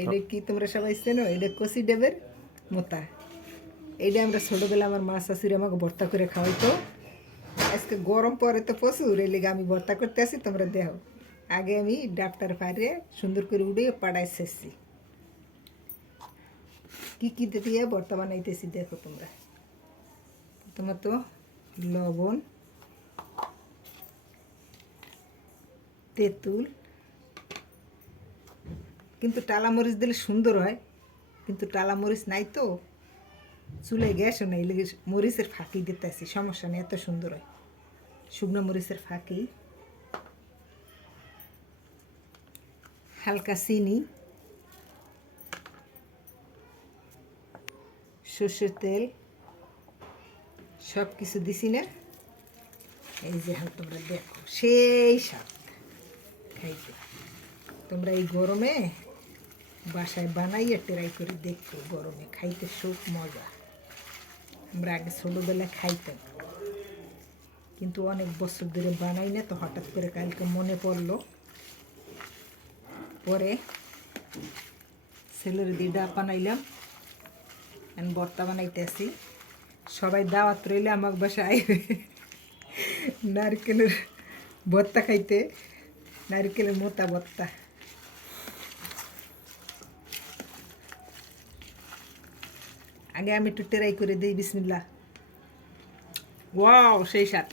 এইটা কি তোমরা সবাই চেনো? এটা কষি ডেবের মোতা। এইটা আমরা ছোটোবেলা আমার মা শাশুড়ি আমাকে ভর্তা করে খাওয়াইতো। আজকে গরম পরে তো প্রচুর এই লেগে আমি ভর্তা করতে আসি, তোমরা দেখো। আগে আমি ডাক্তার পাড়ে সুন্দর করে উড়িয়ে পাড়ায় শেষছি কী কি দিয়ে ভর্তা বানাইতেছি দেখো তোমরা। প্রথমত লবণ, তেঁতুল কিন্তু টালা মরিচ দিলে সুন্দর হয়। কিন্তু টালা মরিচ নাই তো। চুলে গ্যাসও নাই লেগে মরিচের ফাঁকি দিতে আসি সমস্যা নেই, এত সুন্দর হয়। শুকনো মরিচের ফাঁকি। হালকা চিনি। সর্ষের তেল। সব কিছু দিছি না। এই যে হাল, তোমরা দেখো, সেই স্বাদ। খাইতে তোমরা এই গরমে বাসায় বানাইয়া ট্রাই করে দেখো গরমে, খাইতে সুখ, মজা। আমরা আগে ছোটোবেলায় খাইতাম। কিন্তু অনেক বছর ধরে বানাই না, তো হঠাৎ করে কালকে মনে পড়ল। পরে ছেলের ডাব বানাইলাম। আমি বর্তা বানাইতে আসি। সবাই দাওয়াত রইলে আমার বাসায়। নারকেলের ভর্তা খাইতে। নারকেলের মোতা ভর্তা। আগে আমি একটু ট্রাই করে দিই বিসমিল্লা ওয়াও সেই স্বাদ।